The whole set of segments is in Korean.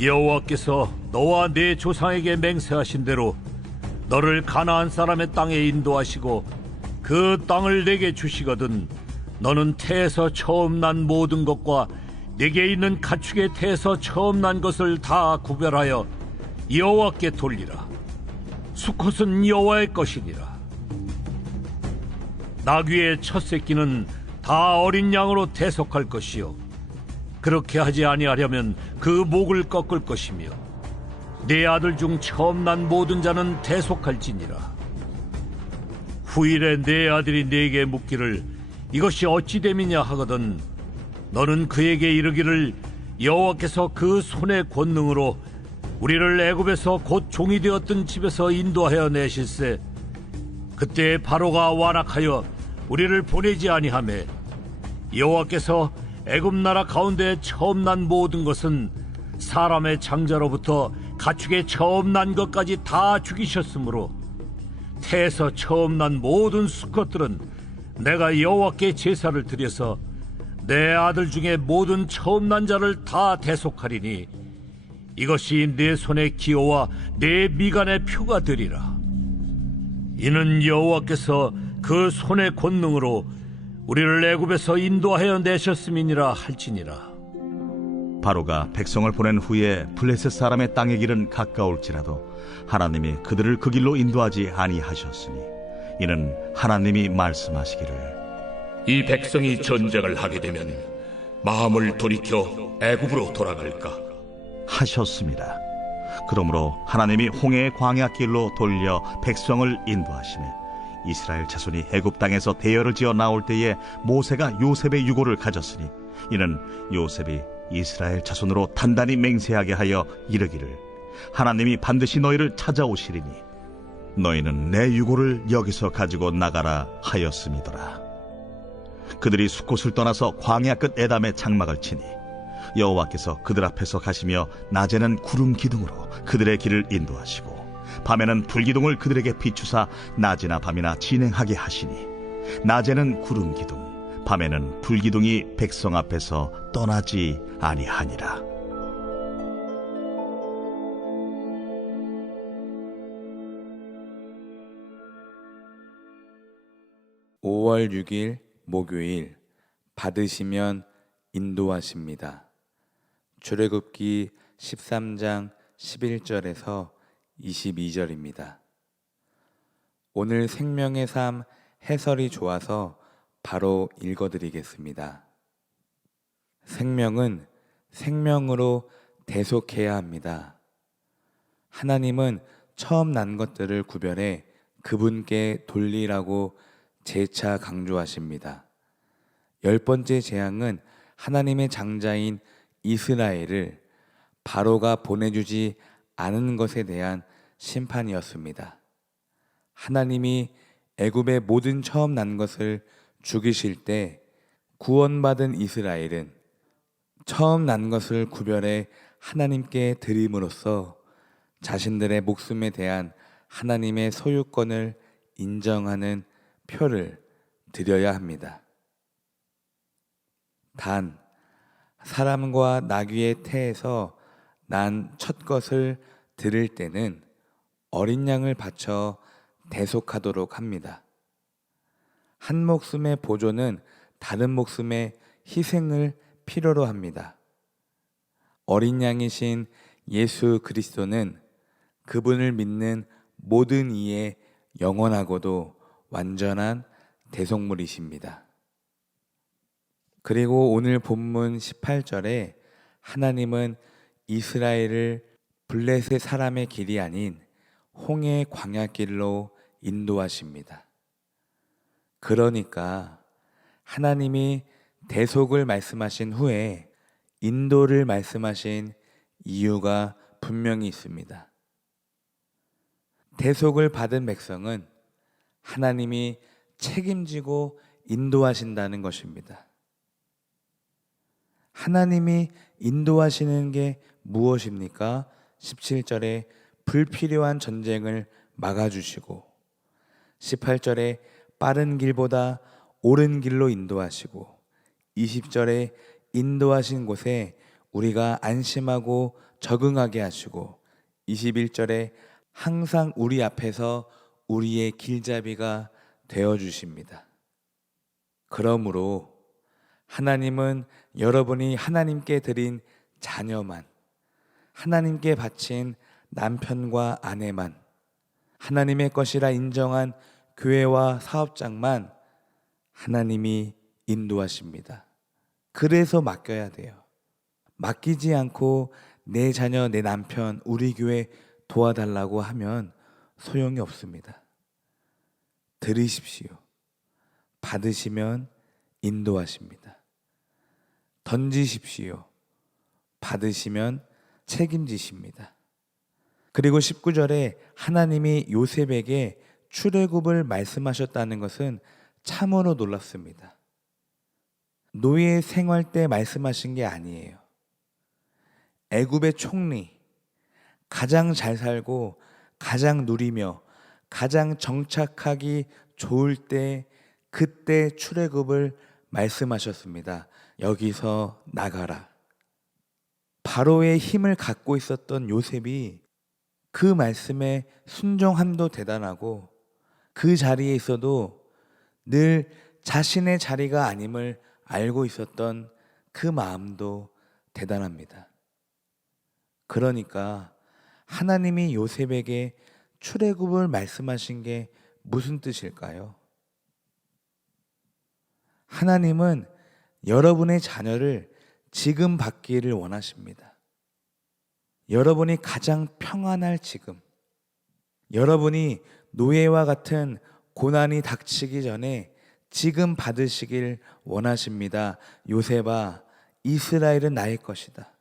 여호와께서 너와 네 조상에게 맹세하신 대로 너를 가나안 사람의 땅에 인도하시고 그 땅을 내게 주시거든 너는 태에서 처음 난 모든 것과 네게 있는 가축의 태에서 처음 난 것을 다 구별하여 여호와께 돌리라. 수컷은 여호와의 것이니라. 나귀의 첫 새끼는 다 어린 양으로 대속할 것이요 그렇게 하지 아니하려면 그 목을 꺾을 것이며 네 아들 중 처음 난 모든 자는 대속할지니라. 후일에 네 아들이 네게 묻기를 이것이 어찌 됨이냐 하거든 너는 그에게 이르기를 여호와께서 그 손의 권능으로 우리를 애굽에서 곧 종이 되었던 집에서 인도하여 내실세 그때 바로가 완악하여 우리를 보내지 아니하매 여호와께서 애굽 나라 가운데 처음 난 모든 것은 사람의 장자로부터 가축의 처음 난 것까지 다 죽이셨으므로 태에서 처음 난 모든 수컷들은 내가 여호와께 제사를 드려서 내 아들 중에 모든 처음 난 자를 다 대속하리니 이것이 내 손의 기호와 내 미간의 표가 되리라. 이는 여호와께서 그 손의 권능으로 우리를 애굽에서 인도하여 내셨음이니라 할지니라. 바로가 백성을 보낸 후에 블레셋 사람의 땅의 길은 가까울지라도 하나님이 그들을 그 길로 인도하지 아니하셨으니 이는 하나님이 말씀하시기를 이 백성이 전쟁을 하게 되면 마음을 돌이켜 애굽으로 돌아갈까 하셨습니다. 그러므로 하나님이 홍해의 광야길로 돌려 백성을 인도하시매 이스라엘 자손이 애굽 땅에서 대열을 지어 나올 때에 모세가 요셉의 유고를 가졌으니 이는 요셉이 이스라엘 자손으로 단단히 맹세하게 하여 이르기를 하나님이 반드시 너희를 찾아오시리니 너희는 내 유고를 여기서 가지고 나가라 하였음이더라. 그들이 숫곳을 떠나서 광야 끝 에담에 장막을 치니 여호와께서 그들 앞에서 가시며 낮에는 구름 기둥으로 그들의 길을 인도하시고 밤에는 불기둥을 그들에게 비추사 낮이나 밤이나 진행하게 하시니 낮에는 구름 기둥 밤에는 불기둥이 백성 앞에서 떠나지 아니하니라. (5월 6일) 목요일 받으시면 인도하십니다. 출애굽기 13장 11절에서 22절입니다. 오늘 생명의 삶 해설이 좋아서 바로 읽어드리겠습니다. 생명은 생명으로 대속해야 합니다. 하나님은 처음 난 것들을 구별해 그분께 돌리라고 재차 강조하십니다. 10번째 재앙은 하나님의 장자인 이스라엘을 바로가 보내주지 않은 것에 대한 심판이었습니다. 하나님이 애굽의 모든 처음 난 것을 죽이실 때 구원받은 이스라엘은 처음 난 것을 구별해 하나님께 드림으로써 자신들의 목숨에 대한 하나님의 소유권을 인정하는 표를 드려야 합니다. 단, 사람과 나귀의 태에서 난 첫 것을 드릴 때는 어린 양을 바쳐 대속하도록 합니다. 한 목숨의 보존은 다른 목숨의 희생을 필요로 합니다. 어린 양이신 예수 그리스도는 그분을 믿는 모든 이의 영원하고도 완전한 대속물이십니다. 그리고 오늘 본문 18절에 하나님은 이스라엘을 블레셋 사람의 길이 아닌 홍해 광야길로 인도하십니다. 그러니까 하나님이 대속을 말씀하신 후에 인도를 말씀하신 이유가 분명히 있습니다. 대속을 받은 백성은 하나님이 책임지고 인도하신다는 것입니다. 하나님이 인도하시는 게 무엇입니까? 17절에 불필요한 전쟁을 막아주시고 18절에 빠른 길보다 옳은 길로 인도하시고 20절에 인도하신 곳에 우리가 안심하고 적응하게 하시고 21절에 항상 우리 앞에서 우리의 길잡이가 되어 주십니다. 그러므로 하나님은 여러분이 하나님께 드린 자녀만, 하나님께 바친 남편과 아내만, 하나님의 것이라 인정한 교회와 사업장만 하나님이 인도하십니다. 그래서 맡겨야 돼요. 맡기지 않고 내 자녀, 내 남편, 우리 교회 도와달라고 하면 소용이 없습니다. 들으십시오. 받으시면 인도하십니다. 던지십시오. 받으시면 책임지십니다. 그리고 19절에 하나님이 요셉에게 출애굽을 말씀하셨다는 것은 참으로 놀랍습니다. 노예 생활 때 말씀하신 게 아니에요. 애굽의 총리, 가장 잘 살고 가장 누리며 가장 정착하기 좋을 때 그때 출애굽을 말씀하셨습니다. 여기서 나가라. 바로의 힘을 갖고 있었던 요셉이 그 말씀에 순종함도 대단하고 그 자리에 있어도 늘 자신의 자리가 아님을 알고 있었던 그 마음도 대단합니다. 그러니까 하나님이 요셉에게 출애굽을 말씀하신 게 무슨 뜻일까요? 하나님은 여러분의 자녀를 지금 받기를 원하십니다. 여러분이 가장 평안할 지금, 여러분이 노예와 같은 고난이 닥치기 전에 지금 받으시길 원하십니다. 요셉아, 이스라엘은 나의 것이다.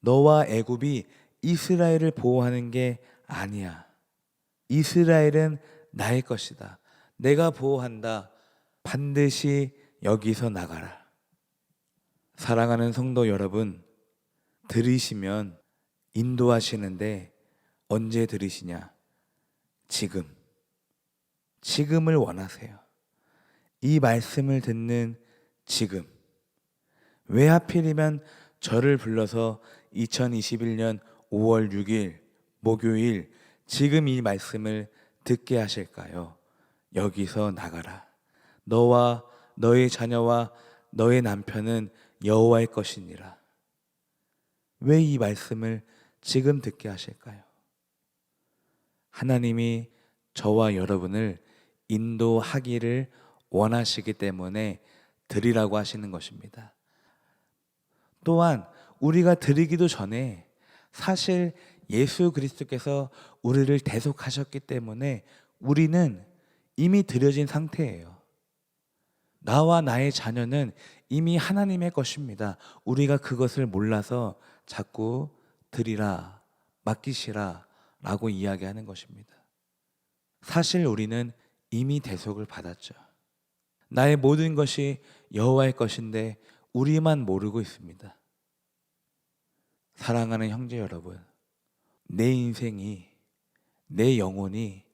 너와 애굽이 이스라엘을 보호하는 게 아니야. 이스라엘은 나의 것이다. 내가 보호한다. 반드시 여기서 나가라. 사랑하는 성도 여러분, 들으시면 인도하시는데 언제 들으시냐? 지금을 원하세요. 이 말씀을 듣는 지금. 왜 하필이면 저를 불러서 2021년 5월 6일 목요일 지금 이 말씀을 듣게 하실까요? 여기서 나가라. 너와 너의 자녀와 너의 남편은 여호와의 것이니라. 왜 이 말씀을 지금 듣게 하실까요? 하나님이 저와 여러분을 인도하기를 원하시기 때문에 드리라고 하시는 것입니다. 또한 우리가 드리기도 전에 사실 예수 그리스도께서 우리를 대속하셨기 때문에 우리는 이미 드려진 상태예요. 나와 나의 자녀는 이미 하나님의 것입니다. 우리가 그것을 몰라서 자꾸 드리라, 맡기시라 라고 이야기하는 것입니다. 사실 우리는 이미 대속을 받았죠. 나의 모든 것이 여호와의 것인데 우리만 모르고 있습니다. 사랑하는 형제 여러분, 내 인생이, 내 영혼이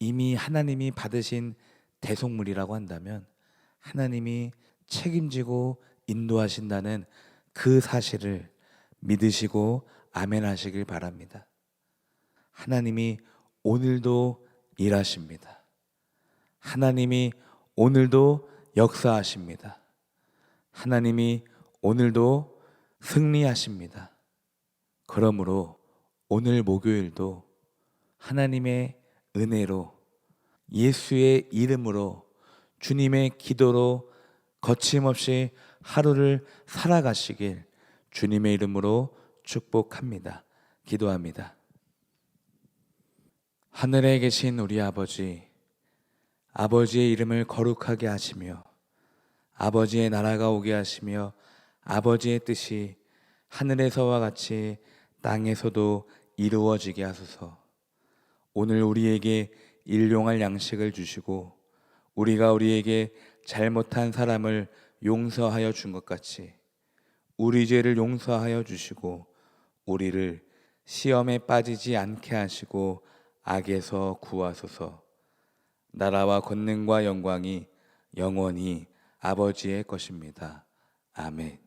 이미 하나님이 받으신 대속물이라고 한다면 하나님이 책임지고 인도하신다는 그 사실을 믿으시고 아멘 하시길 바랍니다. 하나님이 오늘도 일하십니다. 하나님이 오늘도 역사하십니다. 하나님이 오늘도 승리하십니다. 그러므로 오늘 목요일도 하나님의 은혜로 예수의 이름으로 주님의 기도로 거침없이 하루를 살아가시길 주님의 이름으로 축복합니다. 기도합니다. 하늘에 계신 우리 아버지, 아버지의 이름을 거룩하게 하시며 아버지의 나라가 오게 하시며 아버지의 뜻이 하늘에서와 같이 땅에서도 이루어지게 하소서. 오늘 우리에게 일용할 양식을 주시고 우리가 우리에게 잘못한 사람을 용서하여 준 것 같이 우리 죄를 용서하여 주시고 우리를 시험에 빠지지 않게 하시고 악에서 구하소서. 나라와 권능과 영광이 영원히 아버지의 것입니다. 아멘.